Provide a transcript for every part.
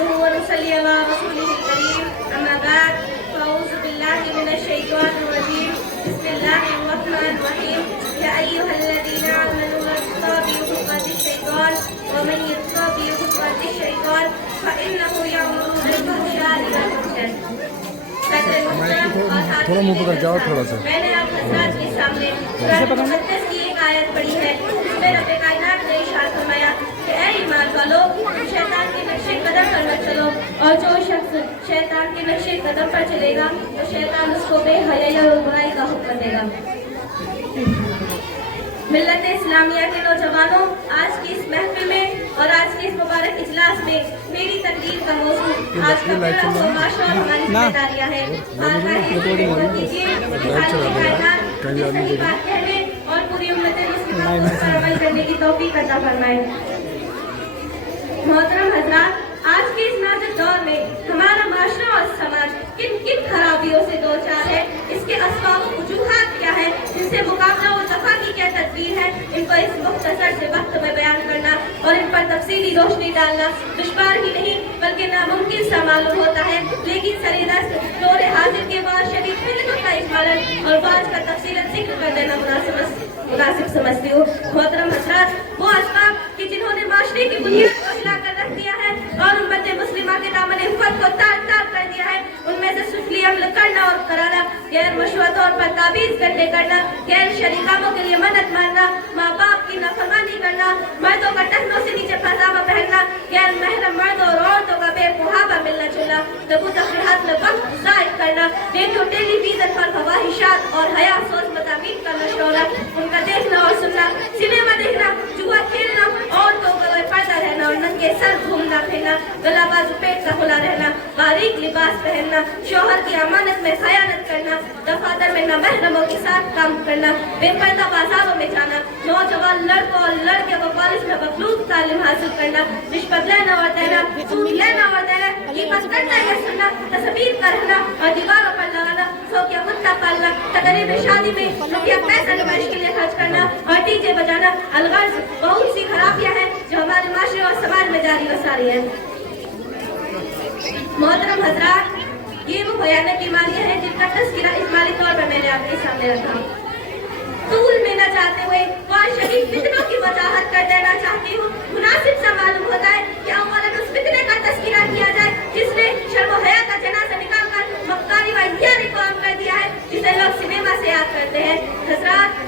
नहमदुहु व नुसल्ली अला रसूलिहिल करीम, अम्मा बाद, फ़अऊज़ु बिल्लाहि मिनश शैतानिर रजीम, बिस्मिल्लाहिर रहमानिर रहीम, या अय्युहल्लज़ीना आमनू ला तत्तबि'ू खुतवतिश शैतान व मन यत्तबि' खुतवतिश शैतान फ़इन्नहु यअमुरु बिल-फ़हशाइ वल मुनकर। थोड़ा मुंह पकड़ जाओ थोड़ा सा। मैंने आप हज़रात के सामने कुरान मुक़द्दस की एक आयत पढ़ी है जिसमें रब्बे कायनात ने इरशाद फरमाया कि ऐ ईमान वालों, शैतान के नक्शे कदम पर मत चलो, और जो शख्स शैतान के नक्शे कदम पर चलेगा तो शैतान उसको बेहयाई और बुराई का हुक्म देगा। मिल्लत इस्लामिया के नौजवानों, आज की इस महफिल में और आज के इस मुबारक इजलास में मेरी तकरीर का मौजूद आज का बड़ा तमाशा और हमारी जिम्मेदारियां हैं। और पूरी उम्मत मुस्लिमा को पर अमल करने की तौफीक अता फरमाए। मोहतरम हजरात, आज के इस नाजुक दौर में हमारा माशरा और समाज किन किन खराबियों से दो चार है, इसके असबाब वजूहात क्या है, इनसे मुकाबला और दफा की क्या तदबीर है, इनको इस मुख्तसर से वक्त में बयान करना और इन पर तफसीली रोशनी डालना दुश्वार ही नहीं बल्कि नामुमकिन सा मालूम होता है। लेकिन सरीदस्त दौर हाजिर के बाद शदीद फिल्म का इस्मालन और बाज का तफसीलन जिक्र कर देना मुनासिब समझती हूँ। मोहतरम हज़रात, वो असबाब कि जिन्होंने माशरे की बुनियाद को हिला कर रख दिया है और उम्मत मुस्लिमा के दामन इफ़्फ़त को तार तार कर दिया है, उनमें से सुफली अमल करना और कराना, गैर मशरूअ तौर पर ताबीज़ करने करना, गैर शरीक कामों के लिए मन्नत मानना, माँ बाप की नाफरमानी करना, मर्दों का टखनों से नीचे पजामा पहनना, गैर महरम मर्द और औरतों का बेमुहाबा मिलना जुलना, तबू तफरीहात में वक्त ज़ाया करना, रेडियो टेलीविजन पर फवाहिशात और हया सोच मज़ामीन का नशर, उनका देखना और सुनना, सिनेमा देखना, जुआ खेलना, औरतों का पर्दा रहना और नंगे सर घूमना फिरना, गला बाजू पेट का खुला रहना, बारीक लिबास पहनना, शौहर की अमानत में खयानत करना, दफातर में नामहरमों के साथ काम करना, बेपर्दा बाजारों में जाना, नौजवान लड़कों और लड़के को कॉलेज में मखलूक तालीम हासिल करना, रिश्वत लेना और देना, सूद लेना और देना, कीमत करना या सुनना, तस्वीर का रहना और दीवारों पर लगाना, सोकिया कुत्ता पालना, तकरीब शादी में रुपया पैसा नुमाइश के लिए खर्च करना और डीजे बजाना, अलगर्ज बहुत सी खराबियां हैं जो हमारे माशरे और समाज में जारी व सारी है। मोहतरम हजरात, ये वो भयानक बीमारियां हैं जिनका तस्करा इस्माली तौर पर मैंने आपके सामने रखा। तूल में न जाते हुए वहाँ शरीफ फितनों की वजाहत कर देना चाहती हूँ। मुनासिब सा मालूम होता है कि अव्वलन उस फितने का तस्करा किया जाए जिसने शर्म और हया का जनाजा निकालकर मक्कारी व यारी को आम कर दिया है, जिसे लोग सिनेमा से याद करते हैं। हजरात,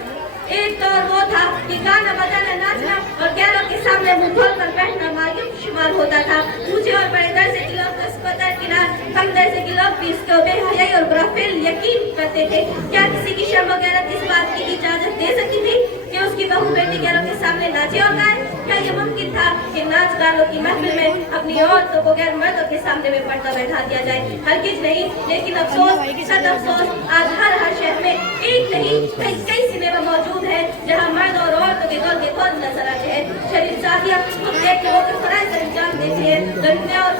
एक दौर वो था कि गाना बजाना, नाचना और गैरों के सामने मुंह खोल कर बैठना मायूब शुमार होता था। ऊंचे और बड़े दर्जे के लोग तो इसको दरकिनार, कम दर्जे के लोग भी इसको बेहयाई और बुरा फेल यकीन करते थे। क्या किसी की शर्म वगैरह इस बात की इजाजत दे सकती थी कि उसकी बहू बेटी गैरों के सामने नाचे और गाए? क्या ये मुमकिन था कि नाच गानों की महफिल में अपनी औरतों को गैर मर्दों के सामने में पर्दा बैठा दिया जाए? हरगिज नहीं। लेकिन अफसोस, सद अफसोस, आज हर शहर में एक नहीं कई सिनेमा मौजूद है जहाँ मर्द और औरतों के गोल के गोल नजर आते हैं। शरीफ शादियाँ देख के होकर फराज अंजाम देती है। दुनिया और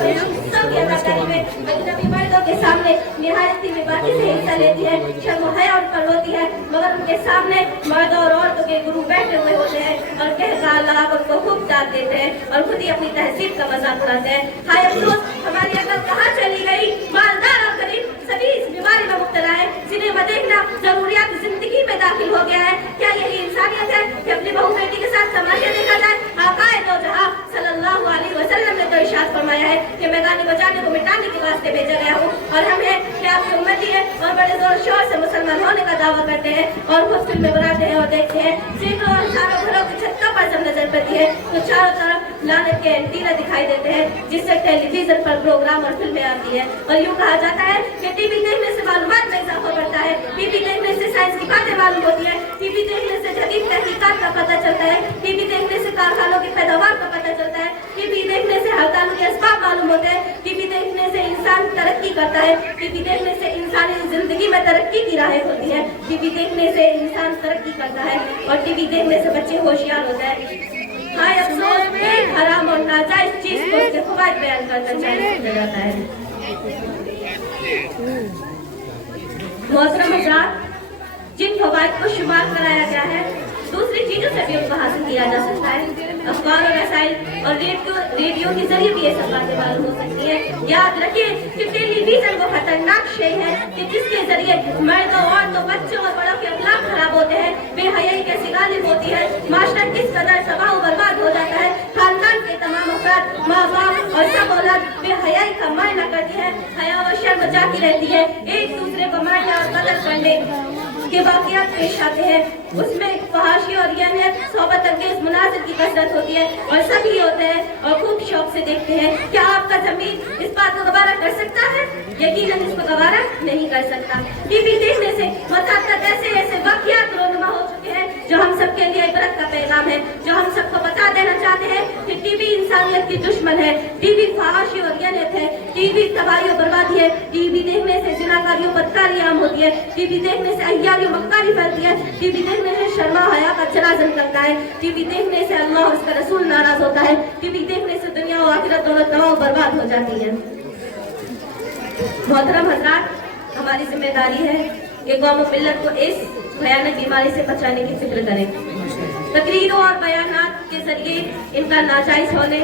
सब की अदाकारी में अजनबी मर्दों के सामने निहायती में बातें से हिस्सा लेती है। शर्म और हया उन पर होती है, मगर उनके सामने मर्द और औरतों के गुरु बैठे हुए होते हैं और कहकार लगा कर उनको खूब दाद देते हैं और खुद ही अपनी तहजीब का मजाक उड़ाते हैं। हाय अफसोस, हमारी अकल कहाँ चली गई? मालदार और गरीब सभी इस बीमारी में मुब्तला है। सिनेमा देखना जरूरियात जिंदगी में दाखिल हो गया है। क्या यही इंसानियत है कि अपनी बहू बेटी के साथ तमाशे देखा जाए? आकाए दो जहां सल्लल्लाहु अलैहि वसल्लम ने तो इरशाद फरमाया है कि मैं गाने बजाने को मिटाने के वास्ते भेजा गया हूँ, और हम हैं कि आपकी उम्मती है और बड़े जोर शोर से मुसलमान होने का दावा करते हैं और खुद फिल्में बनाते हैं और देखते हैं। सैकड़ों और हजारों घरों की छतों पर जब नजर पड़ती है तो चारों तरफ लानत के एंटीना दिखाई देते हैं, जिससे टेलीविजन पर प्रोग्राम और फिल्में आती है। और यूँ कहा जाता है कि टीवी देखने से मालूमात में इजाफा बढ़ता है, टीवी देखने से साइंस की बातें मालूम होती है, टीवी देखने से जदीद तहकीकात का पता चलता है, टीवी देखने से कारखानों की पैदावार का पता चलता है, टीवी देखने से हड़तालों के असबाब मालूम होते हैं, टीवी देखने से इंसान तरक्की करता है, टीवी देखने से इंसानी जिंदगी में तरक्की की राहें होती है, टीवी देखने से इंसान तरक्की करता है और टीवी देखने से बच्चे होशियार होते हैं। हाय अफसोस, एक हराम और नाजायज चीज को उसके फवाइद बयान करना चाहिए जाता है। मोहतरम हज़रात, जिन फवाइद को शुमार कराया गया है दूसरी चीजों से भी उनको हासिल किया जा सकता है। अखबार और रसाइल और रेडियो के जरिए भी ये सब बातें मालूम हो सकती है। याद रखिए कि टेलीविजन वो खतरनाक शय है कि जिसके जरिए मर्दों, औरतों, बच्चों और बड़ों के अखलाक खराब होते हैं, बेहयाई कैसी गालिब होती है, माशरा किस कदर तबाह बर्बाद हो जाता है, खानदान के तमाम अफराद, माँ बाप और सब औलाद बेहयाई का मायना करती है, हया व शर्म जाती रहती है, एक दूसरे को मारने और कत्ल करने के वाक़यात पेश आते हैं। उसमें फहाशी और यानियत, सोबत अंगेज मुनाज़िर की कसरत होती है और सभी होते हैं और खूब शौक से देखते हैं। क्या आपका ज़मीन इस बात को गवारा कर सकता है? यकीनन इसको गवारा नहीं कर सकता। टीवी देखने से मतलब ऐसे ऐसे वाक़यात रोनुमा हो चुके हैं जो हम सबके लिए इबरत का पैगाम है, जो हम सबको बता देना चाहते हैं कि टीवी इंसानियत की दुश्मन है, टीवी फहाशी और यानियत है, टीवी तबाही और बर्बादी है, टीवी देखने से जिनाकारियों बदकारी आम होती है, टीवी देखने से अय्यारी और मक्कारी फैलती है, टीवी देखने से शर्मा हया का जनाजा निकलता है, टीवी देखने से अल्लाह और उसका रसूल नाराज होता है, टीवी देखने से दुनिया और आखिरत दोनों तबाह बर्बाद हो जाती है। मोहतरम हज़रात, हमारी जिम्मेदारी है कि कौम और मिल्लत को इस भयानक बीमारी से बचाने की फिक्र करें। तकरीरों और बयानात के जरिए इनका नाजायज होने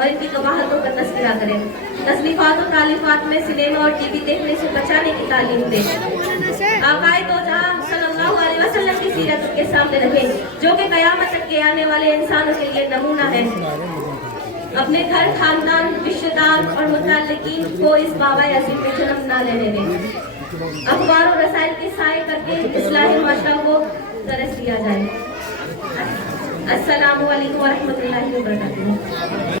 और इनकी कबाहतों का तस्करा करें। तस्नीफात और तालीफात में सिनेमा और टीवी देखने से बचाने की तालीम दें। आकाए दो जहां सल्लल्लाहु अलैहि वसल्लम की सीरत उनके सामने रखें, जो कि क़यामत तक के आने वाले इंसानों के लिए नमूना है। अपने घर, खानदान, रिश्तेदार और मुताल्लिकीन को इस बाबा यासीन में जन्म न लेने दें। अखबार और रसाइल के साए करके इस्लाही माशरा को तरस दिया जाए। अस्सलामु अलैकुम व रहमतुल्लाहि व बरकातुहू।